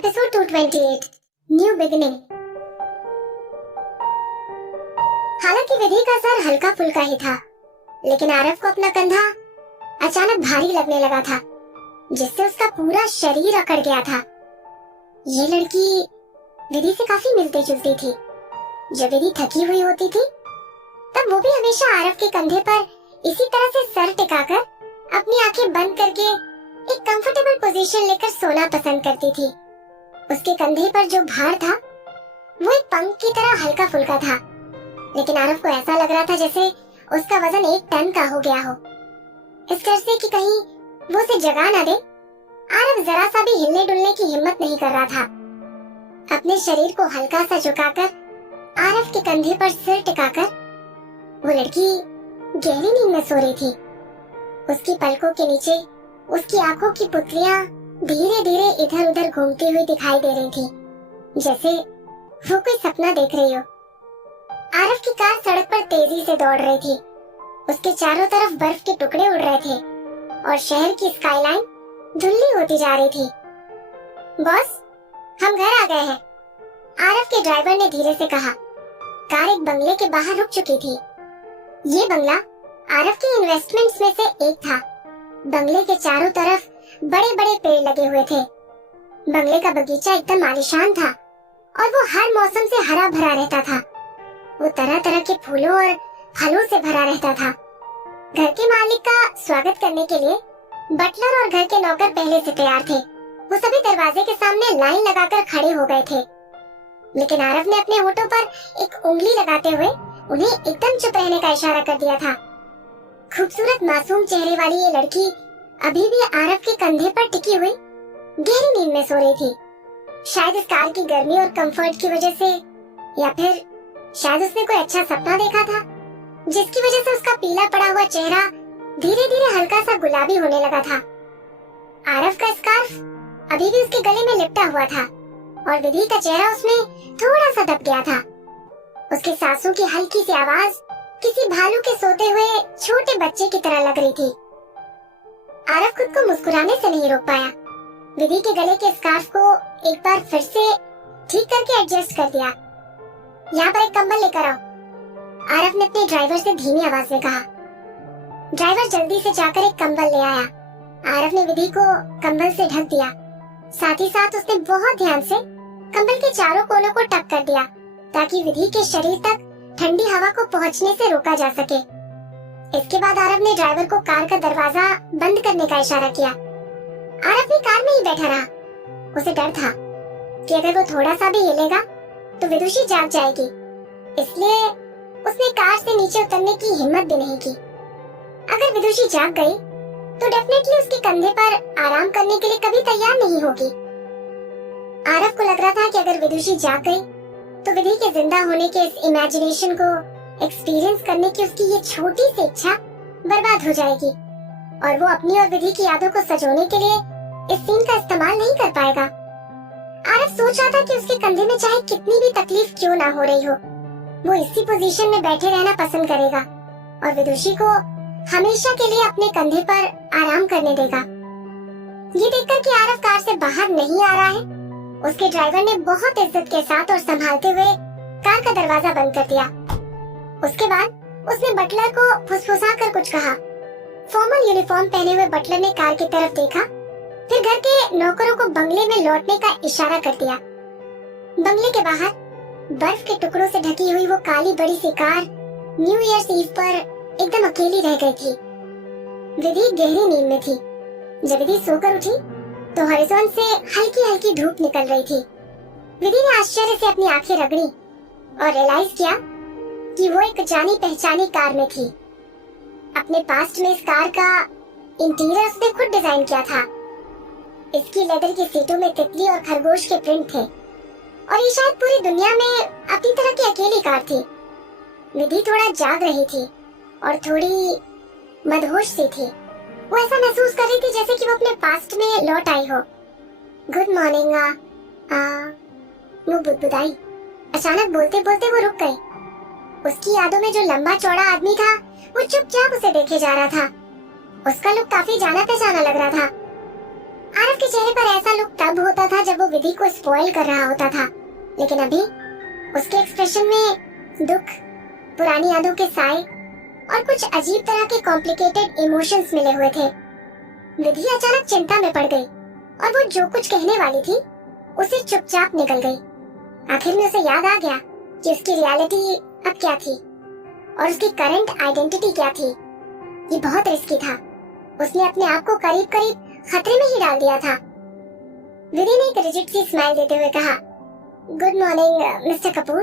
Episode 228 new beginning. हालांकि विधि का sir हल्का फुल्का ही था, लेकिन आरव को अपना कंधा अचानक भारी लगने लगा था, जिससे उसका पूरा शरीर अकड़ गया था। ये लड़की विधि से काफी मिलती जुलती थी। जब विधि थकी हुई होती थी, तब वो भी हमेशा आरव के कंधे पर इसी तरह से सर टिकाकर अपनी आंखें बंद करके एक कंफर्टेबल पोजीशन लेकर सोना पसंद करती थी। उसके कंधे पर जो भार था वो एक पंख की तरह हल्का फुल्का था, लेकिन आरव को ऐसा लग रहा था जैसे उसका वजन 1 टन का हो गया हो। इस डर से कि कहीं वो उसे जगा न दे, आरव जरा सा भी हिलने डुलने की हिम्मत नहीं कर रहा था। अपने शरीर को हल्का सा झुकाकर आरव के कंधे पर सिर टिकाकर वो लड़की गहरी नींद में सो रही थी। उसकी पलकों के नीचे उसकी आंखों की पुतलियां धीरे धीरे इधर उधर घूमती हुई दिखाई दे रही थी, जैसे वो कोई सपना देख रही हो। आरव की कार सड़क पर तेजी से दौड़ रही थी। उसके चारों तरफ बर्फ के टुकड़े उड़ रहे थे और शहर की स्काईलाइन धुंधली होती जा रही थी। बॉस, हम घर आ गए हैं, आरव के ड्राइवर ने धीरे से कहा। कार एक बंगले के बाहर रुक चुकी थी। ये बंगला आरव के इन्वेस्टमेंट्स में से एक था। बंगले के चारों तरफ बड़े बड़े पेड़ लगे हुए थे। बंगले का बगीचा एकदम आलीशान था और वो हर मौसम से हरा भरा रहता था। वो तरह तरह के फूलों और फलों से भरा रहता था। घर के मालिक का स्वागत करने के लिए बटलर और घर के नौकर पहले से तैयार थे। वो सभी दरवाजे के सामने लाइन लगाकर खड़े हो गए थे, लेकिन आरव ने अपने होठों पर एक उंगली लगाते हुए उन्हें एकदम चुप रहने का इशारा कर दिया था। खूबसूरत मासूम चेहरे वाली ये लड़की अभी भी आरव के कंधे पर टिकी हुई गहरी नींद में सो रही थी। शायद इस कार की गर्मी और कंफर्ट की वजह से, या फिर शायद उसने कोई अच्छा सपना देखा था, जिसकी वजह से उसका पीला पड़ा हुआ चेहरा धीरे धीरे हल्का सा गुलाबी होने लगा था। आरव का स्कार्फ अभी भी उसके गले में लिपटा हुआ था और विधि का चेहरा उसमें थोड़ा सा दब गया था। उसकी सांसों की हल्की सी आवाज किसी भालू के सोते हुए छोटे बच्चे की तरह लग रही थी। आरव खुद को मुस्कुराने से नहीं रोक पाया। विधि के गले के स्कार्फ को एक बार फिर से ठीक करके एडजस्ट कर दिया। यहाँ पर एक कंबल लेकर आओ, आरव ने अपने ड्राइवर से धीमी आवाज में कहा। ड्राइवर जल्दी से जाकर एक कंबल ले आया। आरव ने विधि को कंबल से ढक दिया। साथ ही साथ उसने बहुत ध्यान से कंबल के चारों कोनों को टक कर दिया, ताकि विधि के शरीर तक ठंडी हवा को पहुंचने से रोका जा सके। इसके बाद आरव ने ड्राइवर को कार का दरवाजा बंद करने का इशारा किया। आरव भी कार में ही बैठा रहा। उसे डर था कि अगर वो थोड़ा सा भी हिलेगा तो विदुषी जाग जाएगी, इसलिए उसने कार से नीचे उतरने की हिम्मत भी नहीं की। अगर विदुषी जाग गई तो डेफिनेटली उसके कंधे पर आराम करने के लिए कभी तैयार नहीं होगी। आरव को लग रहा था कि अगर विदुषी जाग गई तो विधि के जिंदा होने के इस इमेजिनेशन को एक्सपीरियंस करने की उसकी ये छोटी सी इच्छा बर्बाद हो जाएगी और वो अपनी और विधि की यादों को सजोने के लिए इस सीन का इस्तेमाल नहीं कर पाएगा। आरव सोच रहा था कि उसके कंधे में चाहे कितनी भी तकलीफ क्यों ना हो रही हो, वो इसी पोजीशन में बैठे रहना पसंद करेगा और विदुषी को हमेशा के लिए अपने कंधे पर आराम करने देगा। ये देखकर कि आरव कार से बाहर नहीं आ रहा है, उसके ड्राइवर ने बहुत इज्जत के साथ और संभालते हुए कार का दरवाजा बंद कर दिया। उसके बाद उसने बटलर को फुसफुसा कर कुछ कहा। फॉर्मल यूनिफॉर्म पहने हुए बटलर ने कार की तरफ देखा, फिर घर के नौकरों को बंगले में लौटने का इशारा कर दिया। बंगले के बाहर बर्फ के टुकड़ों से ढकी हुई वो काली बड़ी सी कार न्यू ईयर्स ईव पर एकदम अकेली रह गई थी। विधि गहरी नींद में थी। जब विधि सोकर उठी तो हॉरिजॉन से हल्की हल्की धूप निकल रही थी। विधि ने आश्चर्य से अपनी आंखें रगड़ी और रियलाइज किया कि वो एक जानी पहचानी कार में थी। अपने पास्ट में इस कार का इंटीरियर उसने खुद डिजाइन किया था। इसकी लेदर की सीटों में तितली और खरगोश के प्रिंट थे और ये शायद पूरी दुनिया में अपनी तरह की अकेली कार थी। विधि थोड़ा जाग रही थी और थोड़ी मदहोश सी थी। वो ऐसा महसूस कर रही थी जैसे कि वो अपने पास्ट में लौट आई हो। गुड मॉर्निंग वो बुदबुदाई। अचानक बोलते बोलते वो रुक गई। उसकी यादों में जो लंबा चौड़ा आदमी था वो चुपचाप उसे देखे जा रहा था। उसका लुक काफी जाना पहचाना लग रहा था। आरव के चेहरे पर ऐसा लुक तब होता था जब वो विधि को स्पॉइल कर रहा होता था, लेकिन अभी उसके एक्सप्रेशन में दुख, पुरानी यादों के साए और कुछ अजीब तरह के कॉम्प्लिकेटेड इमोशंस मिले हुए थे। विधि अचानक चिंता में पड़ गई और वो जो कुछ कहने वाली थी उसे चुपचाप निकल गई। आखिर में उसे याद आ गया कि उसकी रियलिटी अब क्या थी और उसकी करंट आइडेंटिटी क्या थी। ये बहुत रिस्की था। उसने अपने आप को करीब करीब खतरे में ही डाल दिया था। विधि ने एक रिजिड सी स्माइल देते हुए कहा, good morning mister Kapoor.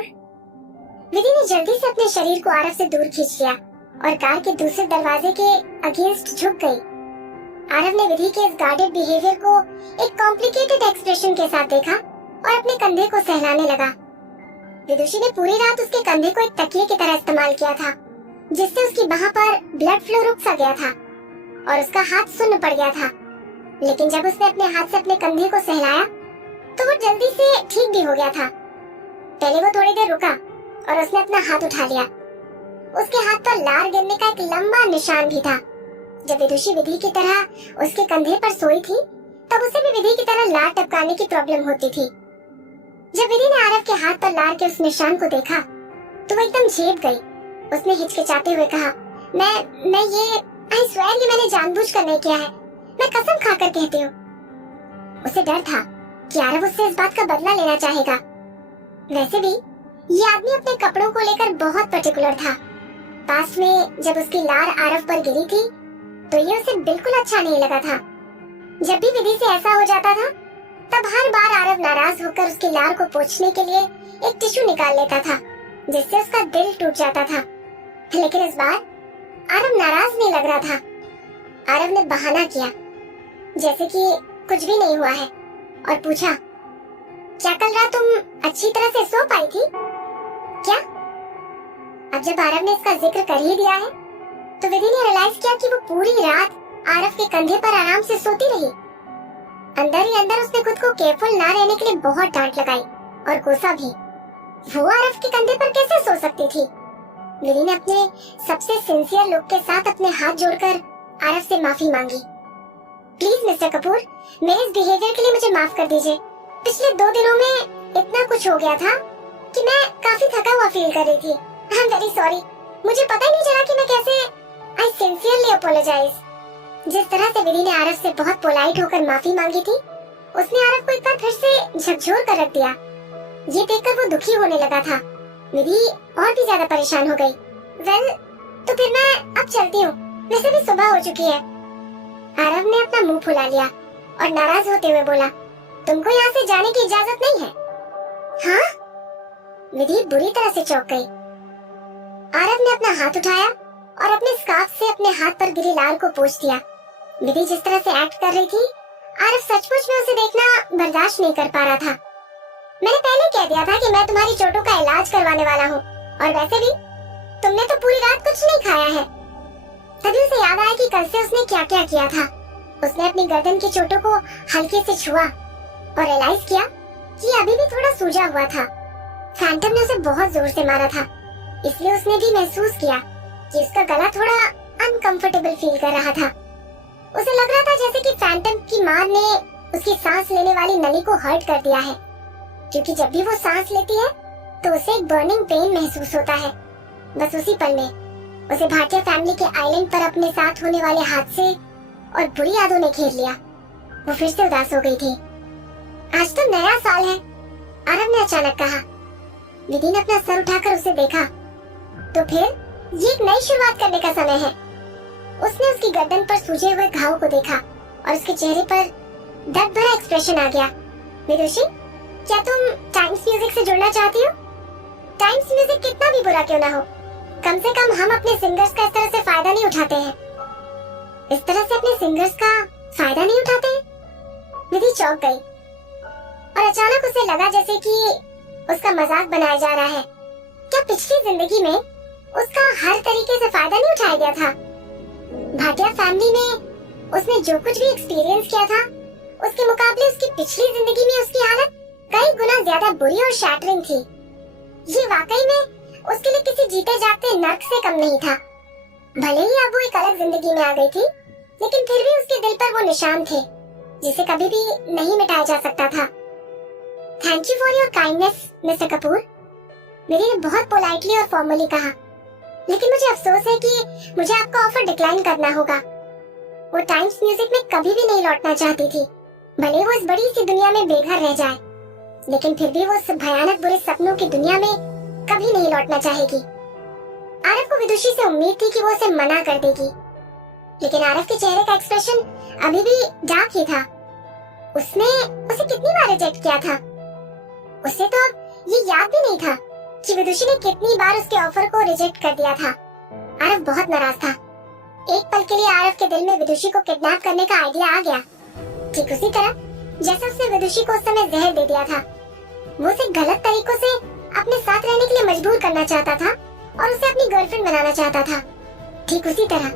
Vidhi ने जल्दी से अपने शरीर को आरव से दूर खींच लिया और कार के दूसरे दरवाजे के अगेंस्ट झुक गई। आरव ने विधि के इस गार्डेड बिहेवियर को एक कॉम्प्लिकेटेड एक्सप्रेशन के साथ देखा और अपने कंधे को सहलाने लगा। विदुषी ने पूरी रात उसके कंधे को एक तकिए की तरह इस्तेमाल किया था, जिससे उसकी बाह पर ब्लड फ्लो रुक सा गया था और उसका हाथ सुन्न पड़ गया था। लेकिन जब उसने अपने हाथ से अपने कंधे को सहलाया तो वो जल्दी से ठीक भी हो गया था। पहले वो थोड़ी देर रुका और उसने अपना हाथ उठा लिया। उसके हाथ पर लार गिरने का एक लंबा निशान भी था। जब विदुषी विधि की तरह उसके कंधे पर सोई थी तब उसे भी विधि की तरह लार टपकाने की प्रॉब्लम होती थी। जब विधि ने आरव के हाथ पर लार के उस निशान को देखा तो वो एकदम झेप गई। उसने हिचकिचाते हुए कहा, मैं ये आई स्वेयर ये मैंने जानबूझकर नहीं किया है, मैं कसम खाकर कहती हूँ। उसे डर था कि आरव उससे इस बात का बदला लेना चाहेगा। वैसे भी ये आदमी अपने कपड़ों को लेकर बहुत पर्टिकुलर था। पास्ट में जब उसकी लार आरव पर गिरी थी तो ये उसे बिल्कुल अच्छा नहीं लगा था। जब भी विधि से ऐसा हो जाता था तब हर बार आरव नाराज होकर उसकी लार को पोंछने के लिए एक टिश्यू निकाल लेता था, जिससे उसका दिल टूट जाता था। लेकिन इस बार आरव नाराज नहीं लग रहा था। आरव ने बहाना किया जैसे कि कुछ भी नहीं हुआ है और पूछा, क्या कल रात तुम अच्छी तरह से सो पाई थी क्या? अब जब आरव ने इसका जिक्र कर ही दिया है तो विधि ने रियलाइज किया कि वो पूरी रात आरव के कंधे पर आराम से सोती रही। अंदर ही अंदर उसने खुद को केयरफुल ना रहने के लिए बहुत डांट लगाई और कोसा भी। वो आरव के कंधे पर कैसे सो सकती थी? विधि ने अपने सबसे सिंसियर लुक के साथ अपने हाथ जोड़कर आरव से माफी मांगी। प्लीज मिस्टर कपूर, मेरे इस बिहेवियर के लिए मुझे माफ कर दीजिए। पिछले 2 दिनों में इतना कुछ हो गया था कि मैं काफी थका हुआ फील कर रही थी। I am very sorry. मुझे पता ही नहीं चला कि मैं कैसे। I sincerely apologise. जिस तरह से विधि ने आरव से बहुत पोलाइट होकर माफी मांगी थी, उसने आरव को एक बार फिर से झकझोर कर रख दिया। ये देखकर वो दुखी होने लगा था। विधि और भी ज्यादा परेशान हो गई। वेल, तो फिर मैं अब चलती हूँ, वैसे भी सुबह हो चुकी है। आरव ने अपना मुंह फुला लिया और नाराज होते हुए बोला, तुमको यहाँ से जाने की इजाजत नहीं है। हाँ? विधि बुरी तरह से चौंक गई। आरव ने अपना हाथ उठाया और अपने स्कार्फ से अपने हाथ पर गिरी लार को पोंछ दिया। विधि जिस तरह से एक्ट कर रही थी, आरव सचमुच में उसे देखना बर्दाश्त नहीं कर पा रहा था। मैंने पहले कह दिया था कि मैं तुम्हारी चोटों का इलाज करवाने वाला हूँ, और वैसे भी तुमने तो पूरी रात कुछ नहीं खाया है। तभी उसे याद आया कि कल से उसने क्या क्या किया था। उसने अपनी गर्दन की चोटों को हल्के से छुआ और रियलाइज किया कि अभी भी थोड़ा सूजा हुआ था। फैंटम ने उसे बहुत जोर से मारा था, इसलिए उसने भी महसूस किया कि उसका गला थोड़ा अनकंफर्टेबल फील कर रहा था। उसे लग रहा था जैसे कि फैंटम की मार ने उसकी सांस लेने वाली नली को हर्ट कर दिया है, क्योंकि जब भी वो सांस लेती है तो उसे एक बर्निंग पेन महसूस होता है। बस उसी पल में उसे भारतीय फैमिली के आइलैंड पर अपने साथ होने वाले हादसे और बुरी यादों ने घेर लिया। वो फिर से उदास हो गई थी। आज तो नया साल है, आरव ने अचानक कहा। विधि ने अपना सर उठाकर उसे देखा। तो फिर ये एक नई शुरुआत करने का समय है। उसने उसकी गर्दन पर सूजे हुए घाव को देखा और उसके चेहरे पर दर्द भरा एक्सप्रेशन आ गया। विदुषी, क्या तुम टाइम्स म्यूजिक से जुड़ना चाहती हो? टाइम्स म्यूजिक कितना भी बुरा क्यों ना हो, कम से कम हम अपने सिंगर्स का इस तरह से फायदा नहीं उठाते हैं। इस तरह से अपने सिंगर्स का फायदा नहीं उठाते हैं? विधि चौंक गई और अचानक उसे लगा जैसे कि उसका मजाक बनाया जा रहा है। क्या पिछली जिंदगी में उसका हर तरीके से फायदा नहीं उठाया गया था? भाटिया फैमिली में उसने जो कुछ भी एक्सपीरियंस किया था, उसके मुकाबले उसकी पिछली जिंदगी में उसकी हालत कई गुना ज्यादा बुरी और शैटरिंग थी। ये वाकई में उसके लिए किसी जीते जागते नर्क से कम नहीं था। भले ही अब वो एक अलग जिंदगी में आ गई थी, लेकिन फिर भी उसके दिल पर वो निशान थे जिसे कभी भी नहीं मिटाया जा सकता था। Thank you for your kindness mister Kapoor, Vidhi ने बहुत पोलाइटली और फॉर्मली कहा। लेकिन मुझे अफसोस है कि मुझे आपका ऑफर डिक्लाइन करना होगा। वो टाइम्स म्यूजिक में कभी भी नहीं लौटना चाहती थी, भले वो इस बड़ी सी दुनिया में बेघर रह जाए, लेकिन फिर भी वो उस भयानक बुरे सपनों की दुनिया में कभी नहीं लौटना चाहेगी। आरफ को विदुषी से उम्मीद थी कि वो उसे मना कर देगी, लेकिन आरफ के चेहरे का एक्सप्रेशन अभी भी डार्क ही था। उसने उसे कितनी बार रिजेक्ट किया था। उसे तो अब ये याद भी नहीं था कि विदुषी ने कितनी बार उसके ऑफर को रिजेक्ट कर दिया था। आरफ बहुत नाराज था। एक पल के लिए आरफ के दिल में विदुषी को किडनैप करने का आइडिया आ गया, ठीक उसी तरह जैसे उसने विदुषी को उस समय जहर दे दिया था। वो उसे गलत तरीकों से अपने साथ रहने के लिए मजबूर करना चाहता था और उसे अपनी गर्लफ्रेंड बनाना चाहता था, ठीक उसी तरह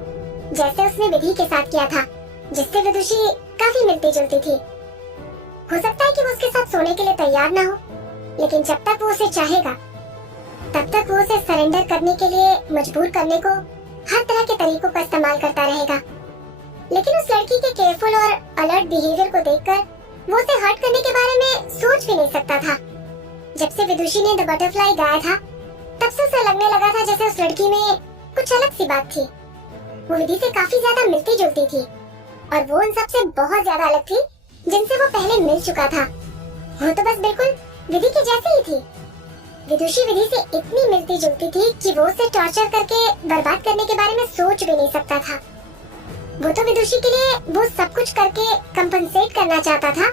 जैसे उसने विधि के साथ किया था, जिससे विदुषी काफी मिलती जुलती थी। हो सकता है कि वो उसके साथ सोने के लिए तैयार ना हो, लेकिन जब तक वो उसे चाहेगा तब तक वो उसे सरेंडर करने के लिए मजबूर करने को हर तरह के तरीकों का इस्तेमाल करता रहेगा। लेकिन उस लड़की के केयरफुल और अलर्ट बिहेवियर को देखकर वो उसे हर्ट करने के बारे में सोच भी नहीं सकता था। जब से विदुषी ने द बटरफ्लाई गाया था, तब से उसे लगने लगा था जैसे उस लड़की में कुछ अलग सी बात थी। वो विधि से काफी ज्यादा मिलती जुलती थी और वो उन सबसे बहुत ज्यादा अलग थी जिनसे वो पहले मिल चुका था। वो तो बस बिल्कुल विधि के जैसी ही थी। विदुषी विधि से इतनी मिलती जुलती थी कि वो उसे टॉर्चर करके बर्बाद करने के बारे में सोच भी नहीं सकता था। वो तो विदुषी के लिए वो सब कुछ करके कंपनसेट करना चाहता था,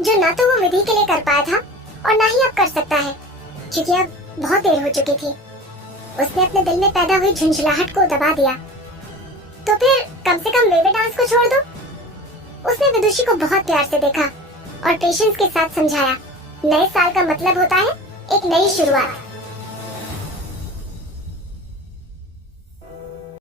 जो ना तो वो विधि के लिए कर पाया था और ना ही अब कर सकता है, क्योंकि अब बहुत देर हो चुकी थी। उसने अपने दिल में पैदा हुई झुंझलाहट को दबा दिया। तो फिर कम से कम वेवे डांस को छोड़ दो। उसने विदुषी को बहुत प्यार से देखा और पेशेंस के साथ समझाया, नए साल का मतलब होता है एक नई शुरुआत।